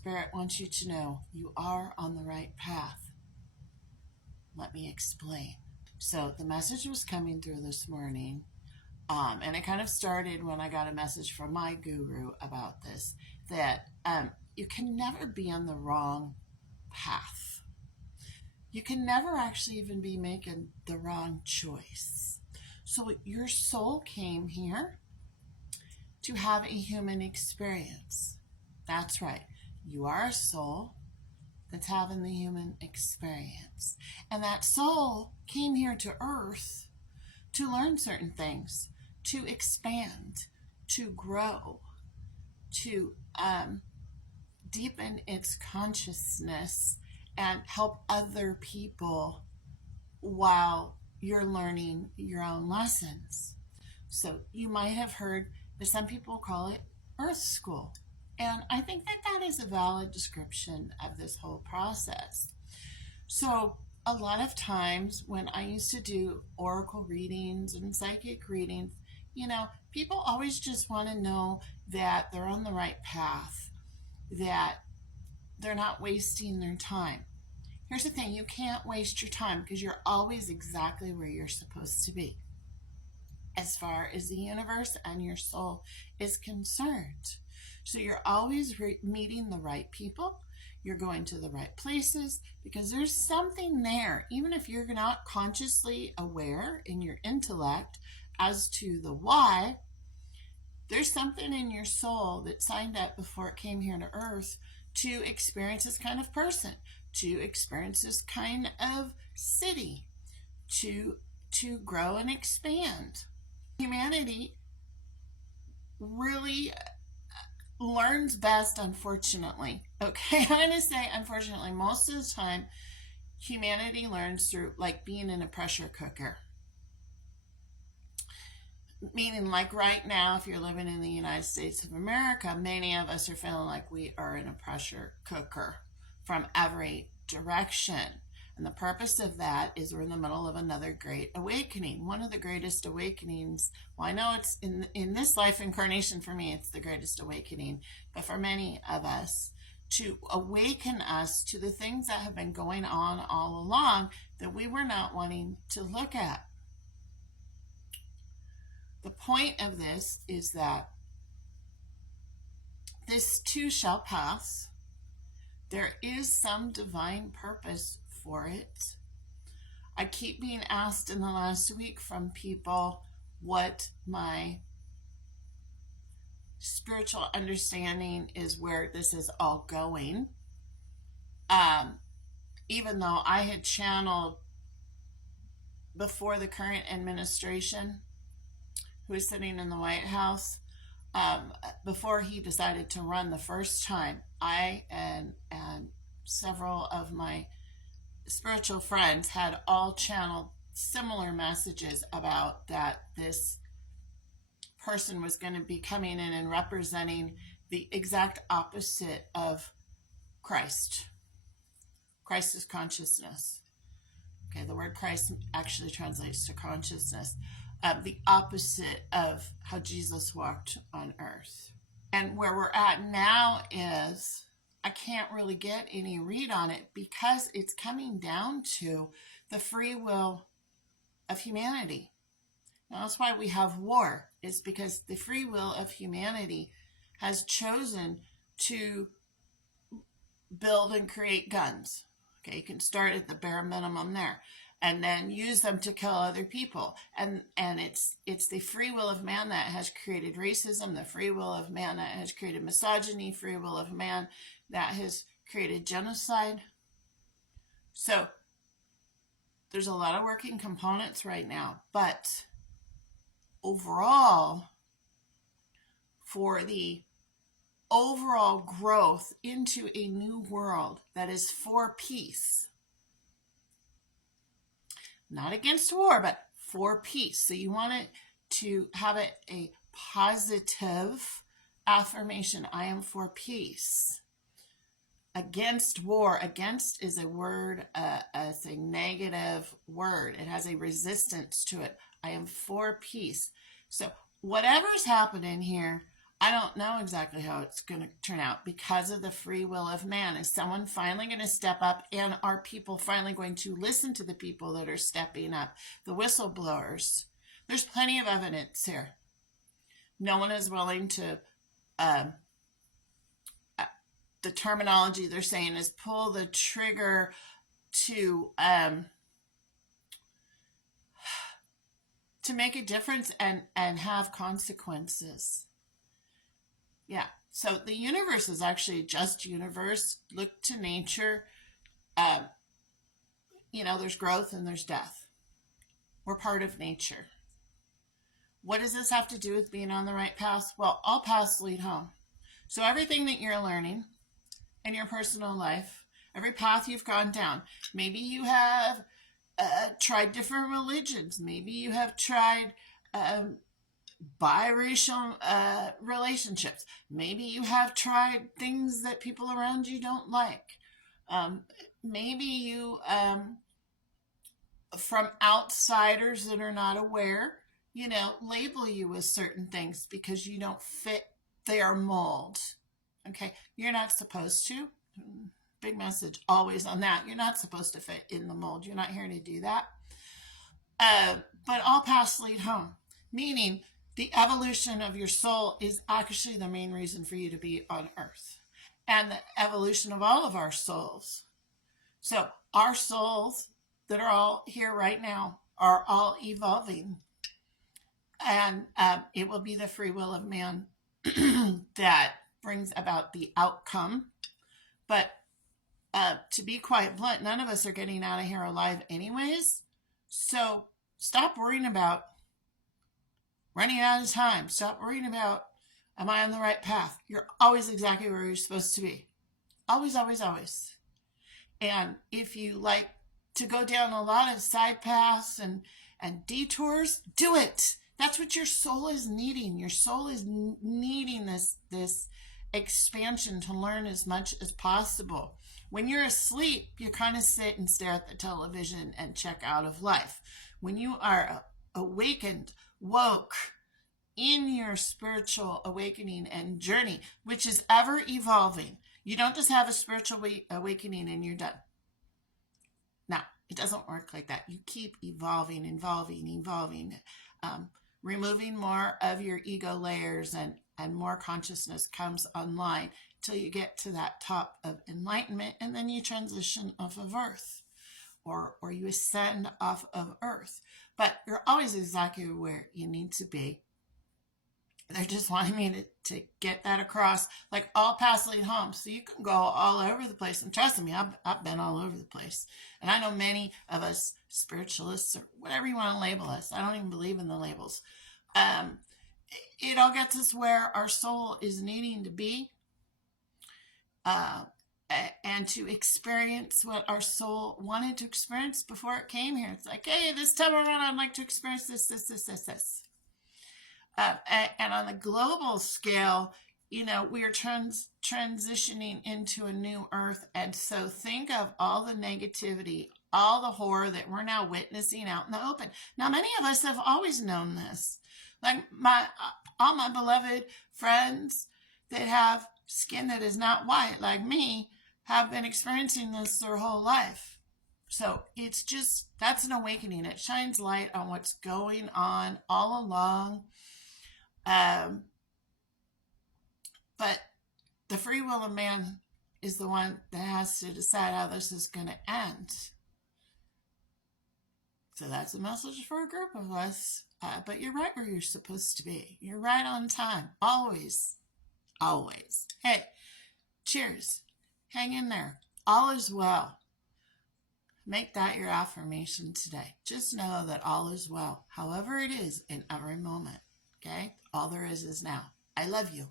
Spirit wants you to know you are on the right path. Let me explain. So the message was coming through this morning, and it kind of started when I got a message from my guru about this, that you can never be on the wrong path. You can never actually even be making the wrong choice. So your soul came here to have a human experience. That's right. You are a soul that's having the human experience. And that soul came here to earth to learn certain things, to expand, to grow, to deepen its consciousness and help other people while you're learning your own lessons. So you might have heard that some people call it Earth School. And I think that that is a valid description of this whole process. So a lot of times when I used to do oracle readings and psychic readings, people always just want to know that they're on the right path, that they're not wasting their time. Here's the thing, you can't waste your time because you're always exactly where you're supposed to be as far as the universe and your soul is concerned. So you're always meeting the right people. You're going to the right places because there's something there, even if you're not consciously aware in your intellect as to the why. There's something in your soul that signed up before it came here to earth to experience this kind of person, to experience this kind of city, to grow and expand. Humanity really learns best, unfortunately. Okay, I'm going to say unfortunately, most of the time, humanity learns through like being in a pressure cooker. Meaning like right now, if you're living in the United States of America, many of us are feeling like we are in a pressure cooker from every direction. And the purpose of that is we're in the middle of another great awakening. One of the greatest awakenings, well, I know it's in this life incarnation for me, it's the greatest awakening, but for many of us, to awaken us to the things that have been going on all along that we were not wanting to look at. The point of this is that this too shall pass. There is some divine purpose for it. I keep being asked in the last week from people what my spiritual understanding is, where this is all going. Even though I had channeled before the current administration, who is sitting in the White House, before he decided to run the first time, I and several of my spiritual friends had all channeled similar messages about that this person was going to be coming in and representing the exact opposite of Christ. Christ is consciousness. Okay, the word Christ actually translates to consciousness. The opposite of how Jesus walked on earth. And where we're at now is, I can't really get any read on it because it's coming down to the free will of humanity. Now, that's why we have war, is because the free will of humanity has chosen to build and create guns. Okay, you can start at the bare minimum there, and then use them to kill other people. And it's the free will of man that has created racism, the free will of man that has created misogyny, free will of man that has created genocide. So there's a lot of working components right now, but overall, for the overall growth into a new world that is for peace, not against war, but for peace. So you want it to have a positive affirmation. I am for peace. Against war. Against is a word, it's a negative word. It has a resistance to it. I am for peace. So whatever's happening here, I don't know exactly how it's going to turn out because of the free will of man. Is someone finally going to step up? And are people finally going to listen to the people that are stepping up, the whistleblowers? There's plenty of evidence here. No one is willing to, um, the terminology they're saying is pull the trigger to make a difference and have consequences. Yeah. So the universe is actually a just universe. Look to nature. Um, there's growth and there's death. We're part of nature. What does this have to do with being on the right path? Well, all paths lead home. So everything that you're learning in your personal life, every path you've gone down, maybe you have tried different religions. Maybe you have tried biracial relationships. Maybe you have tried things that people around you don't like. Maybe you, from outsiders that are not aware, label you with certain things because you don't fit their mold. Okay, you're not supposed to. Big message always on that. You're not supposed to fit in the mold. You're not here to do that. But all paths lead home, meaning the evolution of your soul is actually the main reason for you to be on earth, and the evolution of all of our souls. So our souls that are all here right now are all evolving, and it will be the free will of man that brings about the outcome. But to be quite blunt, none of us are getting out of here alive anyways. So stop worrying about running out of time. Stop worrying about, am I on the right path? You're always exactly where you're supposed to be. Always, always, always. And if you like to go down a lot of side paths and detours, do it. That's what your soul is needing. Your soul is needing this expansion to learn as much as possible. When you're asleep, you kind of sit and stare at the television and check out of life. When you are awakened, woke, in your spiritual awakening and journey, which is ever evolving, you don't just have a spiritual awakening and you're done. Now, it doesn't work like that. You keep evolving, removing more of your ego layers, and more consciousness comes online till you get to that top of enlightenment, and then you transition off of earth, or you ascend off of earth. But you're always exactly where you need to be. They're just wanting me to get that across, like all paths lead home. So you can go all over the place. And trust me, I've been all over the place. And I know many of us spiritualists, or whatever you want to label us, I don't even believe in the labels. It all gets us where our soul is needing to be, and to experience what our soul wanted to experience before it came here. It's like, hey, this time around, I'd like to experience this. And on the global scale, we are transitioning into a new earth. And so think of all the negativity, all the horror that we're now witnessing out in the open. Now, many of us have always known this. Like all my beloved friends that have skin that is not white, like me, have been experiencing this their whole life. So it's just, that's an awakening. It shines light on what's going on all along. But the free will of man is the one that has to decide how this is going to end. So that's a message for a group of us. But you're right where you're supposed to be. You're right on time. Always. Always. Hey, cheers. Hang in there. All is well. Make that your affirmation today. Just know that all is well, however it is in every moment. Okay? All there is now. I love you.